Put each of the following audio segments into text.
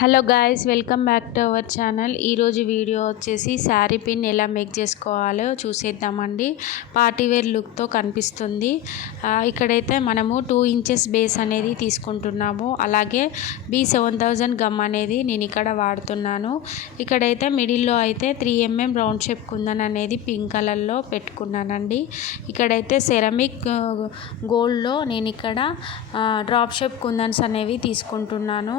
Hello guys, welcome back to our channel. ఈరోజు video వచ్చేసి sari pin ఎలా మేక్ చేసుకోవాలో చూసేద్దామండి. పార్టీవేర్ లుక్తో కనిపిస్తుంది. ఇక్కడైతే మనము 2 ఇంచెస్ బేస్ అనేది తీసుకుంటున్నాము. అలాగే B7000 గమ్ అనేది నేను ఇక్కడ వాడుతున్నాను. ఇక్కడైతే మిడిల్లో అయితే 3mm రౌండ్ షేప్ కుందన్ అనేది పింక్ కలర్లో పెట్టుకున్నానండి. ఇక్కడైతే సెరమిక్ గోల్డ్లో నేను ఇక్కడ డ్రాప్ షేప్ కుందన్స్ అనేవి తీసుకుంటున్నాను.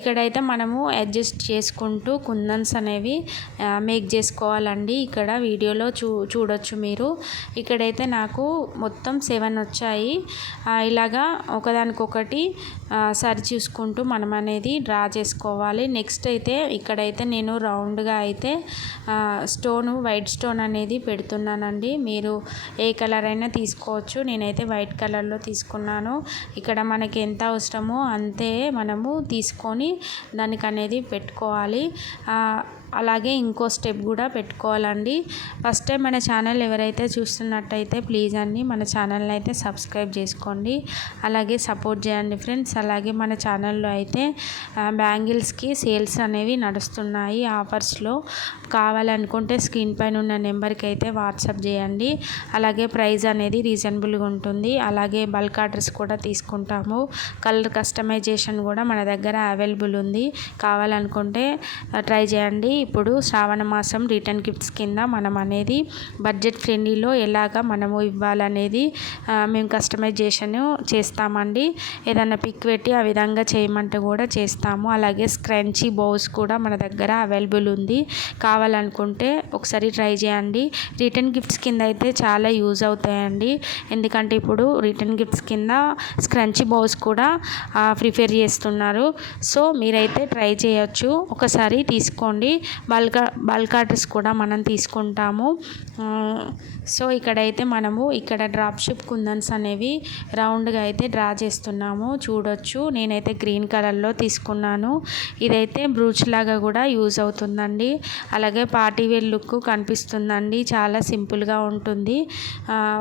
ఇక్కడైతే మనము అడ్జస్ట్ చేసుకుంటూ కుందన్స్ అనేవి మేక్ చేసుకోవాలండి. ఇక్కడ వీడియోలో చూడొచ్చు మీరు. ఇక్కడైతే నాకు మొత్తం 7 వచ్చాయి. ఇలాగా ఒకదానికొకటి సరి చూసుకుంటూ మనం అనేది డ్రా చేసుకోవాలి. నెక్స్ట్ అయితే ఇక్కడైతే నేను రౌండ్గా అయితే వైట్ స్టోన్ అనేది పెడుతున్నానండి. మీరు ఏ కలర్ అయినా తీసుకోవచ్చు. నేనైతే వైట్ కలర్లో తీసుకున్నాను. ఇక్కడ మనకి ఎంత అవసరమో అంతే మనము తీసుకొని దానికి అనేది పెట్టుకోవాలి. అలాగే ఇంకో స్టెప్ కూడా పెట్టుకోవాలండి. ఫస్ట్ టైం మన ఛానల్ ఎవరైతే చూస్తున్నట్టయితే ప్లీజ్ అండి మన ఛానల్ని అయితే సబ్స్క్రైబ్ చేసుకోండి. అలాగే సపోర్ట్ చేయండి ఫ్రెండ్స్. అలాగే మన ఛానల్లో అయితే బ్యాంగిల్స్కి సేల్స్ అనేవి నడుస్తున్నాయి ఆఫర్స్లో. కావాలనుకుంటే స్క్రీన్ పైన ఉన్న నెంబర్కి అయితే వాట్సాప్ చేయండి. అలాగే ప్రైస్ అనేది రీజనబుల్గా ఉంటుంది. అలాగే బల్క్ ఆర్డర్స్ కూడా తీసుకుంటాము. కలర్ కస్టమైజేషన్ కూడా మన దగ్గర అవైలబుల్ ఉంది. కావాలనుకుంటే ట్రై చేయండి. ఇప్పుడు శ్రావణ మాసం రిటర్న్ గిఫ్ట్స్ కింద మనం అనేది బడ్జెట్ ఫ్రెండ్లీలో ఎలాగా మనము ఇవ్వాలనేది మేము కస్టమైజేషన్ చేస్తామండి. ఏదైనా పిక్ పెట్టి ఆ విధంగా చేయమంటే కూడా చేస్తాము. అలాగే స్క్రంచీ బౌస్ కూడా మన దగ్గర అవైలబుల్ ఉంది. కావాలనుకుంటే ఒకసారి ట్రై చేయండి. రిటర్న్ గిఫ్ట్స్ కింద అయితే చాలా యూజ్ అవుతాయండి. ఎందుకంటే ఇప్పుడు రిటర్న్ గిఫ్ట్స్ కింద స్క్రంచీ బౌస్ కూడా ప్రిఫర్ చేస్తున్నారు. సో మీరైతే ట్రై చేయొచ్చు. ఒకసారి తీసుకోండి. బల్క్ ఆర్డర్స్ కూడా మనం తీసుకుంటాము. సో ఇక్కడైతే మనము ఇక్కడ డ్రాప్ షేప్ కుందన్స్ అనేవి రౌండ్గా అయితే డ్రా చేస్తున్నాము. చూడొచ్చు. నేనైతే గ్రీన్ కలర్లో తీసుకున్నాను. ఇదైతే బ్రూచ్ లాగా కూడా యూజ్ అవుతుందండి. అలాగే పార్టీవేర్ లుక్ కనిపిస్తుందండి. చాలా సింపుల్గా ఉంటుంది.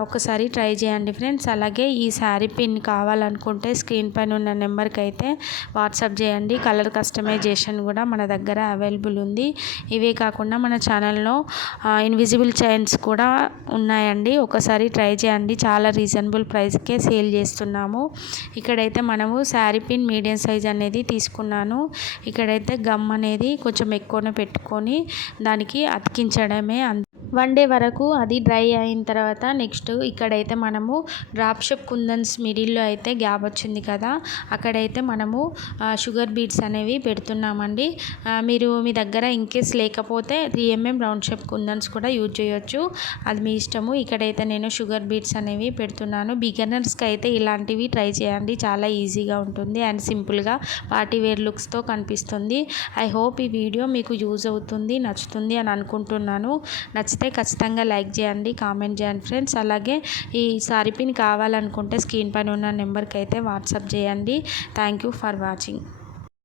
ఒకసారి ట్రై చేయండి ఫ్రెండ్స్. అలాగే ఈ శారీ పిన్ కావాలనుకుంటే స్క్రీన్ పైన ఉన్న నెంబర్కి అయితే వాట్సాప్ చేయండి. కలర్ కస్టమైజేషన్ కూడా మన దగ్గర అవైలబుల్ ఉంది. ఇవే కాకుండా మన ఛానల్లో ఇన్విజిబుల్ చైన్స్ కూడా ఉన్నాయండి. ఒకసారి ట్రై చేయండి. చాలా రీజనబుల్ ప్రైస్కే సేల్ చేస్తున్నాము. ఇక్కడైతే మనము శారీ పిన్ మీడియం సైజ్ అనేది తీసుకున్నాను. ఇక్కడైతే గమ్ అనేది కొంచెం ఎక్కువనే పెట్టుకొని దానికి అతికించడమే. 1 డే వరకు అది డ్రై అయిన తర్వాత నెక్స్ట్ ఇక్కడైతే మనము డ్రాప్ షేప్ కుందన్స్ మిడిల్లో అయితే గ్యాప్ వచ్చింది కదా, అక్కడైతే మనము షుగర్ బీడ్స్ అనేవి పెడుతున్నామండి. మీరు మీ దగ్గర ఇన్కేస్ లేకపోతే 3mm రౌండ్ షేప్ కుందన్స్ కూడా యూజ్ చేయొచ్చు. అది మీ ఇష్టము. ఇక్కడైతే నేను షుగర్ బీడ్స్ అనేవి పెడుతున్నాను. బిగినర్స్కి అయితే ఇలాంటివి ట్రై చేయండి. చాలా ఈజీగా ఉంటుంది అండ్ సింపుల్గా పార్టీవేర్ లుక్స్తో కనిపిస్తుంది. ఐ హోప్ ఈ వీడియో మీకు యూజ్ అవుతుంది, నచ్చుతుంది అని అనుకుంటున్నాను. నచ్చితే ఖచ్చితంగా లైక్ చేయండి, కామెంట్ చేయండి ఫ్రెండ్స్. అలాగే ఈ శారీ పిన్ కావాలనుకుంటే స్క్రీన్ పైన ఉన్న నెంబర్కి అయితే వాట్సాప్ చేయండి. Thank you for watching.